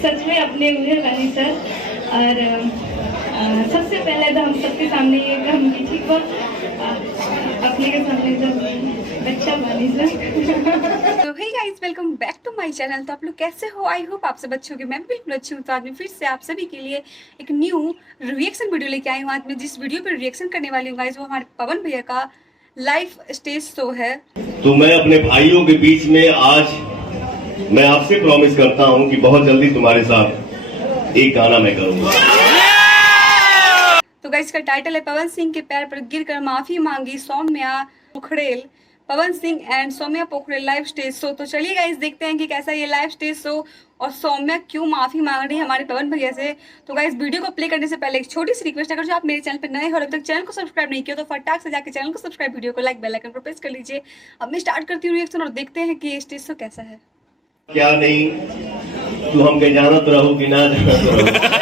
सच में अपने हुए बनी सर। और सबसे पहले तो हम सबके सामने ये हम ठीक हो अपने के सामने जब बच्चा बनी सर। तो hey guys, welcome back to my channel. तो आप लोग कैसे हो? आई होप आप सब अच्छे होंगे। मैं बिल्कुल अच्छी हूँ। तो आज मैं फिर से आप सभी के लिए एक न्यू रिएक्शन वीडियो लेके आई हूँ। आज मैं जिस वीडियो पर रिएक्शन करने वाली हूँ गाइस, वो हमारे पवन भैया का लाइव स्टेज शो है। तो मैं अपने भाइयों के बीच में आज मैं आपसे प्रॉमिस करता हूँ कि बहुत जल्दी तुम्हारे साथ एक गाना मैं करूँगा। तो गाइस, का टाइटल है पवन सिंह के पैर पर गिरकर माफी मांगी Saumya Pokharel. Pawan Singh and Saumya Pokharel live stage show. तो चलिए गाइस, देखते हैं कि कैसा ये लाइव स्टेज शो और सौम्या क्यों माफी मांग रही है हमारे पवन भैया से। तो गाइस, वीडियो को प्ले करने से पहले एक छोटी सी रिक्वेस्ट है, अगर जो आप मेरे चैनल पर नए हो और अभी तक चैनल को सब्सक्राइब नहीं किया तो फटाक से जाकर चैनल को सब्सक्राइब, वीडियो को लाइक, बेल आइकन पर प्रेस कर लीजिए। अब मैं स्टार्ट करती हूँ रिएक्शन और देखते हैं कि ये स्टेज शो कैसा है। क्या नहीं, तू हम कहीं जानत रहो कि ना जानत रहो।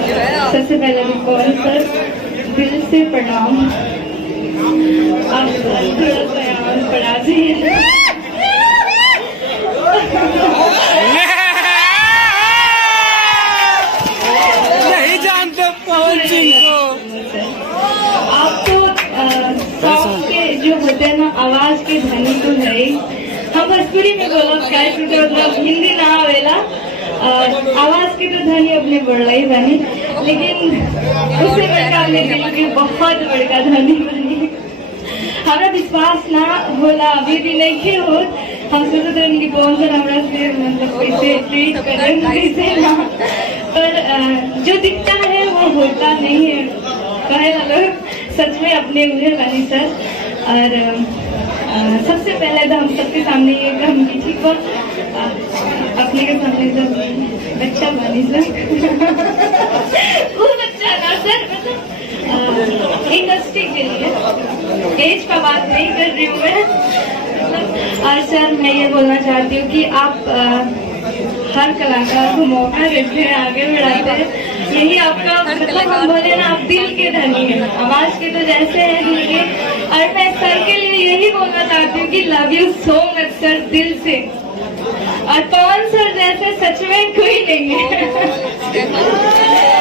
जो है सबसे पहले भी कौन सर दिल से प्रणाम। आप थोड़ा प्यार पढ़ा दीजिए। नहीं जानते पवन सिंह को। आप तो सॉन्ग के जो होते हैं ना, आवाज के धनी तो है ही। हम भोजपुरी में बोलो काय टूटे, मतलब हिंदी ना आवेला। आवाज के तो धनी अपने बड़ा ही बनी, लेकिन उससे बड़का अपने दिल के बहुत बड़का धनी बनी। हमारा विश्वास ना होला, अभी भी नहीं के हो। हम सोचते थे उनकी कौन सा हमारा से मतलब कैसे ट्रीट करें, कैसे ना, पर जो दिखता है वो होता नहीं है। कहे ना लोग सच में अपने हुए बनी सर। और सबसे पहले तो हम सबके सामने ये हम ठीक हो अपने के सामने जब बच्चा बनी सर। वो बच्चा ना सर, मतलब इंडस्ट्री के लिए एज का बात नहीं कर रही हूँ मैं। और सर मैं ये बोलना चाहती हूँ कि आप हर कलाकार को मौका देते हैं, आगे बढ़ाते हैं। यही आपका मतलब, हम बोले ना आप दिल के धनी हैं, आवाज के तो जैसे हैं दिल के। और मैं सर के लिए यही बोलना चाहती हूँ कि love you so much sir, दिल से। और पवन सर जैसे सच में कोई नहीं है।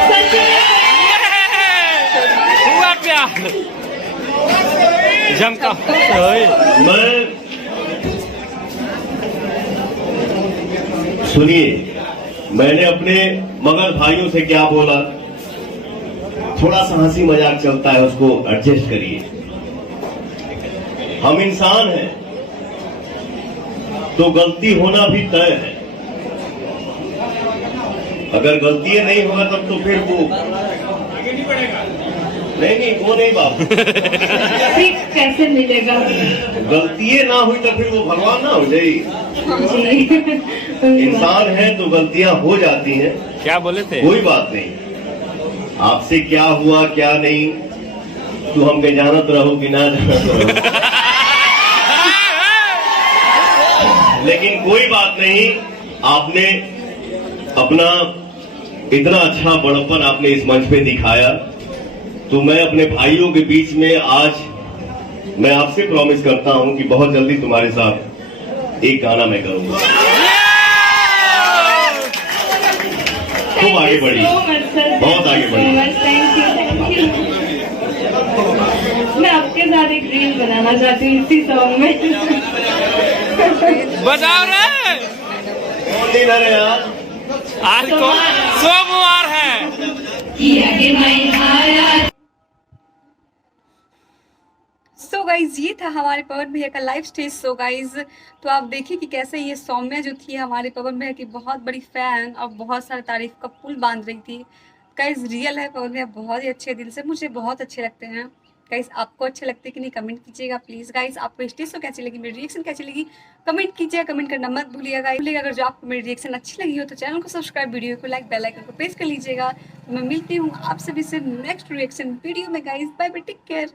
सच में हुआ प्यार जमका। सुनिए, मैंने अपने मगर भाइयों से क्या बोला, थोड़ा सा हंसी मजाक चलता है, उसको एडजस्ट करिए। हम इंसान हैं तो गलती होना भी तय है। अगर गलती नहीं होगा तब तो फिर वो नहीं वो नहीं बाबू। कैसे मिलेगा? गलती ना हुई तो फिर वो भगवान ना हो जाए। इंसान है तो गलतियां हो जाती हैं। क्या बोले थे? कोई कोई बात नहीं। आपसे क्या हुआ क्या नहीं, तू हम कहीं जानत रहो कि ना जानत रहो। लेकिन कोई बात नहीं, आपने अपना इतना अच्छा बड़प्पन आपने इस मंच पे दिखाया। तो मैं अपने भाइयों के बीच में आज मैं आपसे प्रॉमिस करता हूं कि बहुत जल्दी तुम्हारे साथ एक गाना मैं करूंगा। खूब आगे बढ़ी, बहुत आगे बढ़ी। Thank you. मैं आपके साथ एक रील बनाना चाहती हूँ इसी सॉन्ग में। बजाओ रे। कौन दिन है यार? आज को सोमवार है। सो गाइज, ये था हमारे पवन भैया का लाइव स्टेज शो गाइज। तो आप देखिए कि कैसे ये सौम्या जो थी हमारे पवन भैया की बहुत बड़ी फैन और बहुत सारी तारीफ का पुल बांध रही थी। गाइज रियल है, पवन भैया बहुत ही अच्छे दिल से, मुझे बहुत अच्छे लगते हैं। गाइज आपको अच्छे लगते कि नहीं कमेंट कीजिएगा प्लीज़। गाइज आपको स्टेज शो कैसी लगी, मेरी रिएक्शन कैसी लगी, कमेंट कीजिएगा। कमेंट करना मत भूलिएगा। अगर जो आपको मेरी रिएक्शन अच्छी लगी हो तो चैनल को सब्सक्राइब, वीडियो को लाइक, बेल आइकन को प्रेस कर लीजिएगा। तो मैं मिलती हूँ आप सभी से नेक्स्ट रिएक्शन वीडियो में guys. Bye bye, take care.